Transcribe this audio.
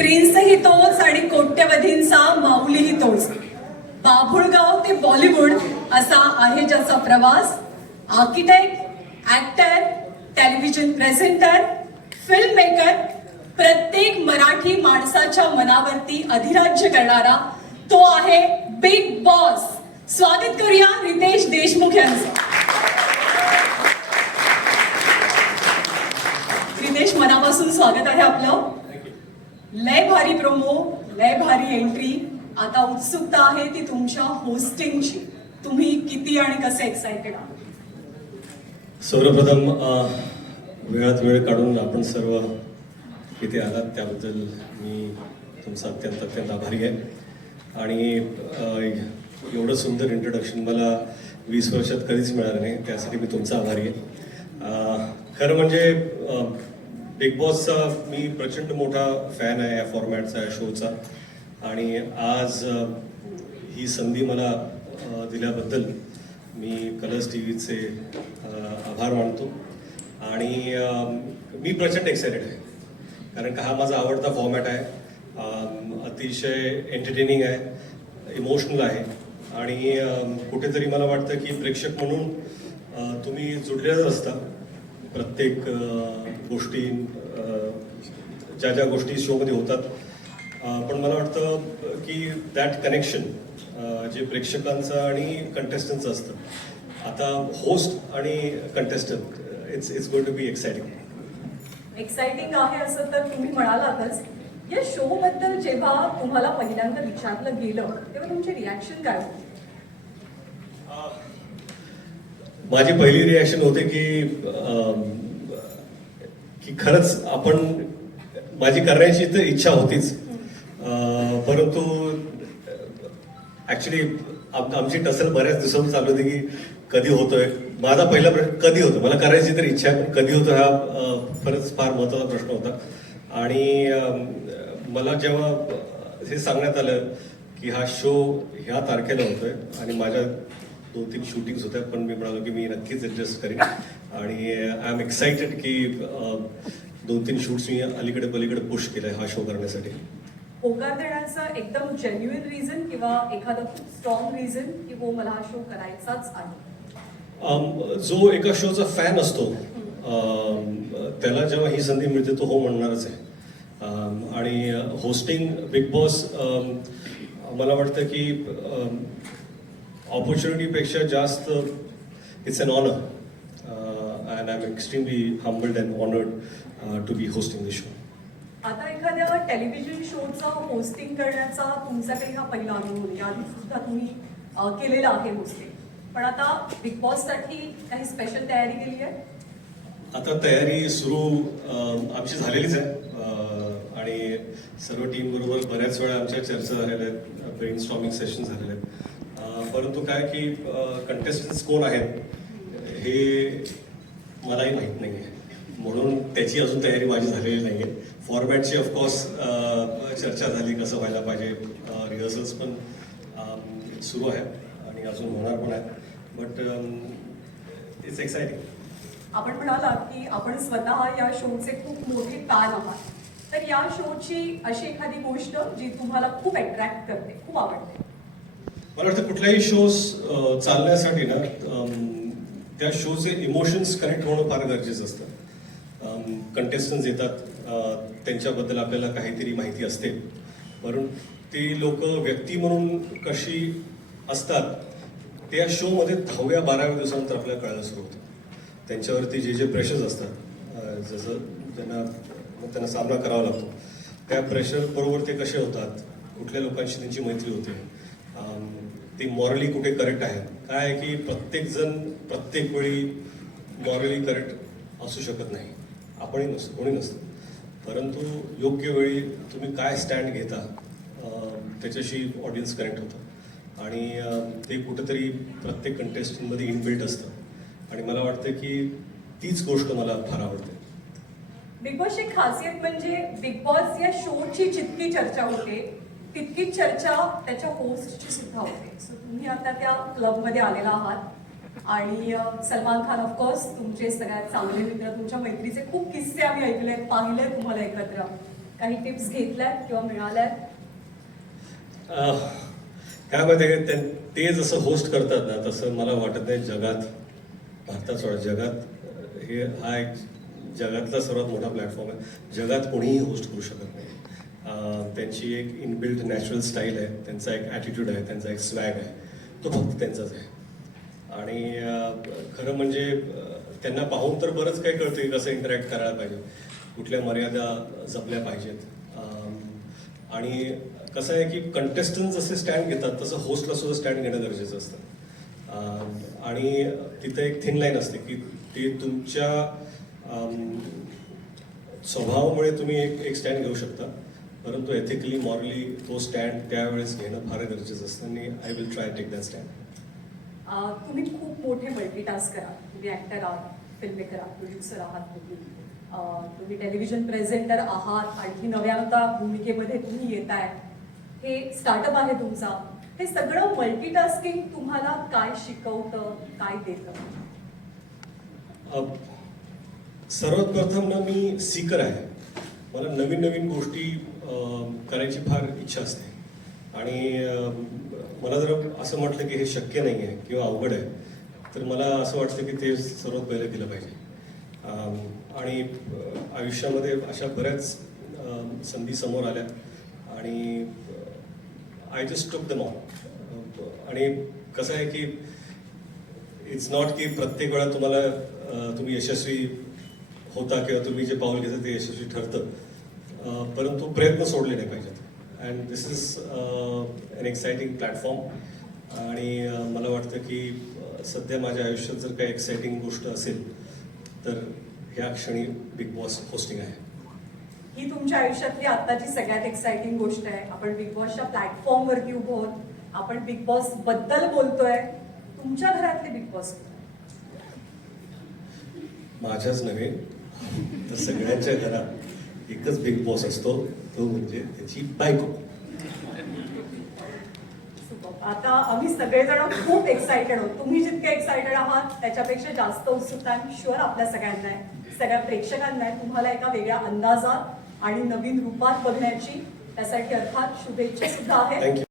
प्रिन्सही तोच आणि कोट्यवधींचा माऊलीही तोच बाभुळगाव ते बॉलिवूड असा आहे ज्याचा प्रवास architect actor television presenter film maker प्रत्येक मराठी माणसाच्या मनावरती अधिराज्य करणारा तो आहे बिग बॉस स्वागत करूया रितेश देशमुख यांचं रितेश मनापासून स्वागत आहे आपलं लय भारी प्रोमो लय भारी एंट्री आता उत्सुकता आहे ती तुमच्या होस्टिंगची तुम्ही किती आणि कसे एक्साइटेड आहात सर्वप्रथम वेळात वेळ काढून आपण सर्व इथे आलात त्याबद्दल मी तुमचा अत्यंत अत्यंत आभारी आहे आणि एवढं सुंदर इंट्रोडक्शन मला वीस वर्षात कधीच मिळालं नाही त्यासाठी मी तुमचा आभारी आहे खरं म्हणजे बिग बॉसचा मी प्रचंड मोठा फॅन आहे या फॉर्मॅटचा या शोचा आणि आज ही संधी मला दिल्याबद्दल मी कलर्स टी व्हीचे आभार मानतो आणि मी प्रचंड एक्सायटेड आहे कारण का हा माझा आवडता फॉर्मॅट आहे अतिशय एंटरटेनिंग आहे इमोशनल आहे आणि कुठेतरी मला वाटतं की प्रेक्षक म्हणून तुम्ही जुडलेलं असता प्रत्येक गोष्टी ज्या ज्या गोष्टी शोमध्ये होतात पण मला वाटतं की दॅट कनेक्शन जे प्रेक्षकांचं आणि कंटेस्टंटचं असतं आता होस्ट आणि contestant it's it's going to be exciting exciting आहे असं तर तुम्ही म्हणालातच या शो बद्दल जेव्हा तुम्हाला पहिल्यांदा विचारलं गेलं तेव्हा तुमचे रिॲक्शन काय होते माझी पहिली रिॲक्शन होते की की खरंच आपण माझी करण्याची तर इच्छा होतीच परंतु ऍक्च्युली आमची टसल बऱ्याच दिवसावर चालू होती की कधी होतोय माझा पहिला प्रश्न कधी होतो मला करायची तर इच्छा कधी होतो हा खरंच फार महत्वाचा प्रश्न होता आणि मला जेव्हा हे सांगण्यात आलं की हा शो ह्या तारखेला होतोय आणि माझ्या दोन तीन शूटिंग्स होत्या पण मी म्हणालो की मी नक्कीच ऍडजस्ट करेन आणि आय एम एक्सायटेड की uh, दोन तीन शूट्स मी अलीकडे पलीकडे पुश केलाय हा शो करण्यासाठी होकार देण्याचं एकदम जेन्युइन रिझन किंवा एखादं खूप स्ट्रॉंग रिझन की हो मला हा शो करायचाच आहे um, जो एका शोचा फॅन असतो um, त्याला जेव्हा ही संधी मिळते तो हो म्हणणारच आहे um, आणि होस्टिंग बिग बॉस मला वाटतं की ऑपॉर्च्युनिटीपेक्षा जास्त it's an honour and I am extremely humbled and honoured to be hosting the show आता एखाद्या टेलिव्हिजन शोचा होस्टिंग करण्याचा तुमचा काही हा पहिला अनुभव याआधी सुद्धा तुम्ही केलेला आहे होस्टिंग पण आता बिग बॉससाठी काही स्पेशल तयारी केली आहे आता तयारी सुरू आमची झालेलीच आहे आणि सर्व टीम बरोबर बऱ्याच वेळा आमच्या चर्चा झालेल्या आहेत ब्रेन स्टॉमिंग सेशन झालेले आहेत परंतु काय की कंटेस्टंट कोण आहेत हे मलाही माहीत नाही आहे म्हणून त्याची अजून तयारी माझी झालेली नाही आहे फॉर्मॅटची ऑफकोर्स चर्चा झाली कसं व्हायला पाहिजे रिहर्सल्स पण सुरू आहेत आणि अजून होणार पण आहेत बट इट्स एक्सायटिंग आपण म्हणाला की आपण स्वतः या शोचे खूप मोठे फॅन आहात तर या शोची अशी एखादी गोष्ट जी तुम्हाला खूप अट्रॅक्ट करते खूप आवडते मला वाटतं कुठल्याही शोज चालण्यासाठी ना त्या शोचे इमोशन्स कनेक्ट होणं फार गरजेचं असतं कंटेस्टन्स येतात त्यांच्याबद्दल आपल्याला काहीतरी माहिती असते म्हणून ती लोक व्यक्ती म्हणून कशी असतात त्या शोमध्ये दहाव्या बाराव्या दिवसानंतर आपल्याला कळायला सुरू होतं त्यांच्यावरती जे जे प्रेशर्स असतात जसं त्यांना त्यांना सामना करावा लागतो त्या प्रेशरबरोबर ते कसे होतात कुठल्या लोकांशी त्यांची मैत्री होते ते मॉरली कुठे करेक्ट आहेत काय आहे की प्रत्येकजण प्रत्येक वेळी मॉरली करेक्ट असू शकत नाही आपणही नसतो कोणी नसतो परंतु योग्य वेळी तुम्ही काय स्टँड घेता त्याच्याशी ऑडियन्स करेक्ट होतं आणि ते कुठंतरी प्रत्येक कंटेस्टमध्ये इनबिल्ट असतं आणि मला वाटतं की तीच गोष्ट मला फार आवडते बिग बॉसची खासियत म्हणजे बिग बॉस या शोची जितकी चर्चा होते तितकी चर्चा त्याच्या होस्टची सुद्धा होते सो तुम्ही आता त्या क्लबमध्ये आलेला आहात आणि सलमान खान ऑफकोर्स तुमचे सगळ्यात चांगले मित्र तुमच्या मैत्रीचे खूप किस्से आम्ही ऐकले आहेत पाहिले तुम्हाला एकत्र काही टिप्स घेतल्यात किंवा मिळाल्यात का ते जसं होस्ट करतात ना तसं मला वाटत आहे जगात भारतात जगात हे हा एक जगातला सर्वात मोठा प्लॅटफॉर्म आहे जगात कोणीही होस्ट करू शकत नाही त्यांची एक इनबिल्ड नॅचरल स्टाईल आहे त्यांचा एक ॲटिट्यूड आहे त्यांचा एक स्वॅग आहे तो फक्त त्यांचाच आहे आणि खरं म्हणजे त्यांना पाहून तर बरंच काही कळतं की कसं इंटरॅक्ट करायला पाहिजे कुठल्या मर्यादा जपल्या पाहिजेत आणि कसं आहे की कंटेस्टंट जसे स्टँड घेतात तसं होस्टला सुद्धा स्टँड घेणं गरजेचं असतं आणि तिथं एक थिन लाईन असते की ते तुमच्या स्वभावामुळे तुम्ही एक एक स्टँड घेऊ शकता परंतु एथिकली मॉरली तो स्टँड त्यावेळेस घेणं फार गरजेचं असतं आणि I will try take that stand तुम्ही खूप मोठे मल्टीटास्क करा तुम्ही ॲक्टर आहात फिल्म मेकर आहात प्रोड्युसर आहात तुम्ही तुम्ही टेलिव्हिजन प्रेझेंटर आहात आणखी नव्यानता भूमिकेमध्ये तुम्ही येत आहे हे स्टार्टअप आहे तुमचा हे सगळं मल्टीटास्किंग तुम्हाला काय शिकवतं काय देतं सर्वात प्रथम ना मी सीकर आहे मला नवीन नवीन गोष्टी करायची फार इच्छा असते आणि मला जर असं म्हटलं की हे शक्य नाही आहे किंवा अवघड आहे तर मला असं वाटतं की ते सर्वात पहिलं केलं पाहिजे आणि आयुष्यामध्ये अशा बऱ्याच संधी समोर आल्या आणि I just took the mall आणि कसं आहे की इट्स नॉट की प्रत्येक वेळा तुम्हाला तुम्ही यशस्वी होता किंवा तुम्ही जे पाऊल घेता ते यशस्वी ठरतं परंतु प्रयत्न सोडले नाही पाहिजेत and this is an exciting platform आणि मला वाटतं की सध्या माझ्या आयुष्यात जर काही एक्सायटिंग गोष्ट असेल तर ह्या क्षणी बिग बॉस होस्टिंग आहे ही तुमच्या आयुष्यातली आताची सगळ्यात एक्साइटिंग गोष्ट आहे आपण बिग बॉसच्या प्लॅटफॉर्मवरती उभो आहोत आपण बिग बॉस बद्दल बोलतोय तुमच्या घरातले बिग बॉस माझ्याच नव्हे तर सगळ्यांच्या घरात एकच बिग बॉस असतो तो म्हणजे त्याची बायको आता आम्ही सगळेजण खूप एक्सायटेड आहोत तुम्ही जितके एक्सायटेड आहात त्याच्यापेक्षा जास्त उत्सुकता आहे शुअर आपल्या सगळ्यांना आहे सगळ्या प्रेक्षकांना आहे तुम्हाला एका वेगळ्या अंदाजात आणि नवीन रूपात बघण्याची त्यासाठी अर्थात शुभेच्छा सुद्धा आहेत